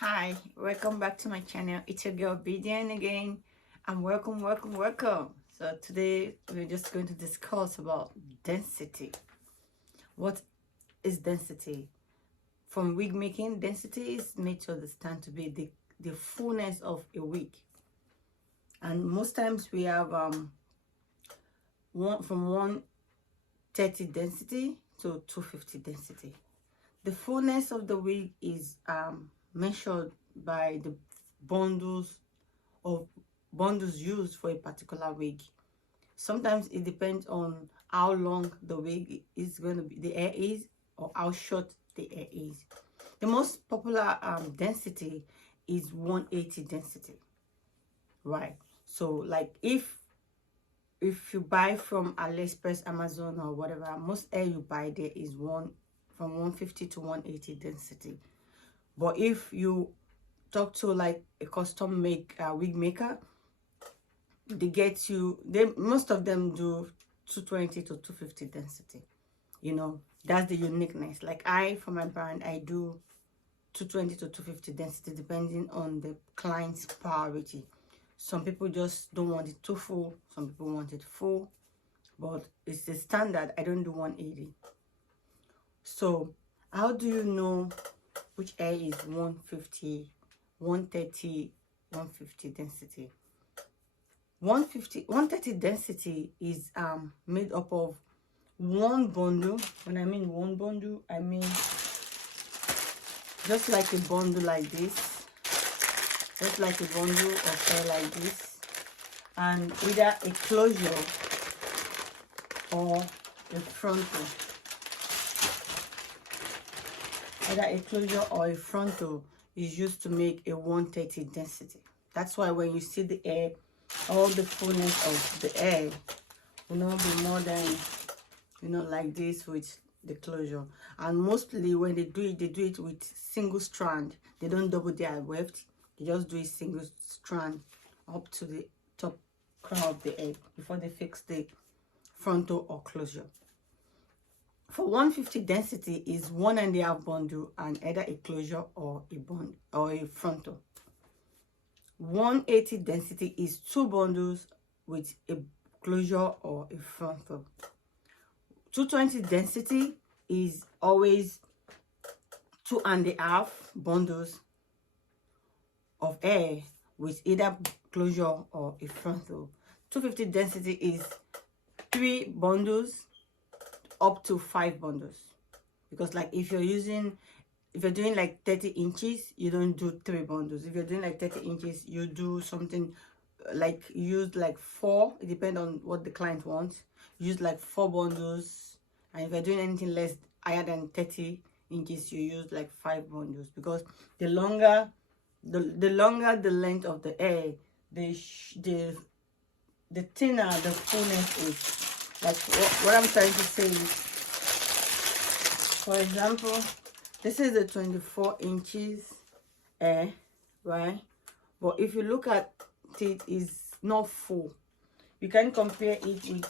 Hi, welcome back to my channel. It's your girl BDN again, and welcome. So today we're just going to discuss about density. What is density? From wig making, density is made to understand to be the fullness of a wig, and most times we have from 130 density to 250 density. The fullness of the wig is measured by the bundles of bundles used for a particular wig. Sometimes it depends on how long the wig is going to be, the hair is, or how short the hair is. The most popular density is 180 density, right? So like if you buy from AliExpress, Amazon, or whatever, most hair you buy there is from 150 to 180 density. But if you talk to like a custom wig maker, most of them do 220 to 250 density. You know, that's the uniqueness. Like for my brand, I do 220 to 250 density depending on the client's priority. Some people just don't want it too full, some people want it full, but it's the standard. I don't do 180. So how do you know which hair is 150, 130, 150 density? 130 density is made up of one bundle. When I mean one bundle, I mean just like a bundle like this, just like a bundle of hair like this, and either a closure or a frontal. Either a closure or a frontal is used to make a 130 density. That's why when you see the hair, all the fullness of the hair will not be more than, like this with the closure. And mostly when they do it with single strand. They don't double their weft. They just do a single strand up to the top crown of the head before they fix the frontal or closure. For 150 density is 1.5 bundle and either a closure or a bundle or a frontal. 180 density is 2 bundles with a closure or a frontal. 220 density is always 2.5 bundles of hair with either closure or a frontal. 250 density is 3 bundles up to 5 bundles, because like if you're doing like 30 inches, you don't do 3 bundles. If you're doing like 30 inches, you do something like use like 4. It depends on what the client wants. Use like 4 bundles. And if you're doing anything less higher than 30 inches, you use like 5 bundles, because the longer the length of the hair, the thinner the fullness is. Like what I'm trying to say is, for example, this is the 24 inches hair, right? But if you look at it, it's not full. You can compare it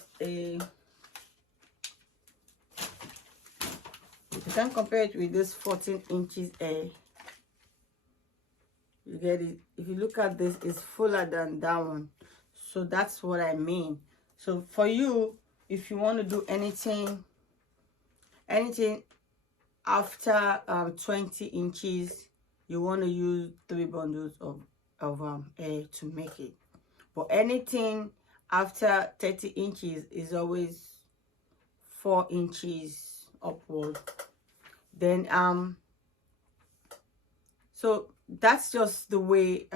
with this 14 inches hair. You get it? If you look at this, it's fuller than that one. So that's what I mean. So for you, if you want to do anything after 20 inches, you want to use 3 bundles of hair to make it. But anything after 30 inches is always 4 inches upward. Then so that's just the way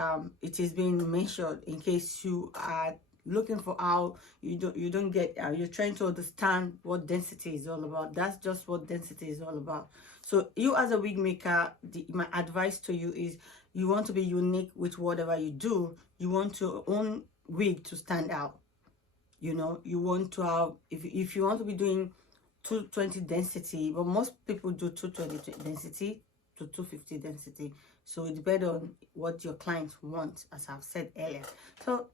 it is being measured, in case you are looking for how you don't get you're trying to understand what density is all about. That's just what density is all about. So you as a wig maker, my advice to you is, you want to be unique with whatever you do. You want your own wig to stand out. You want to have, if you want to be doing 220 density, but most people do 220 density to 250 density. So it depends on what your clients want, as I've said earlier. So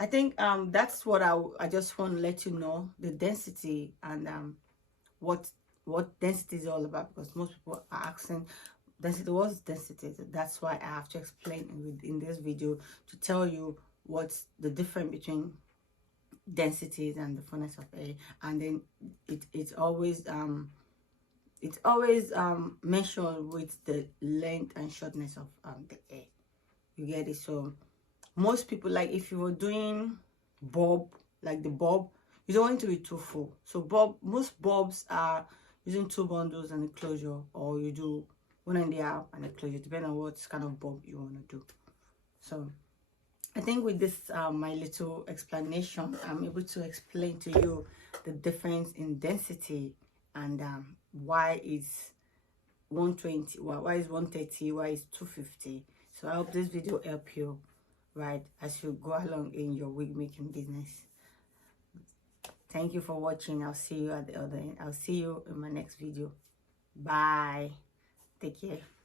I think that's what I just want to let you know, the density, and what density is all about, because most people are asking density. What's density? That's why I have to explain in this video to tell you what's the difference between densities and the fullness of air. And then it's always measured with the length and shortness of the air. You get it? So most people, like if you were doing bulb, like the bulb, you don't want it to be too full. So most bulbs are using 2 bundles and a closure, or you do 1 and a half and a closure, depending on what kind of bulb you want to do. So I think with this my little explanation, I'm able to explain to you the difference in density and why it's 120, why is 130, why is 250. So I hope this video help you, right, as you go along in your wig making business. Thank you for watching. I'll see you at the other end. I'll see you in my next video. Bye. Take care.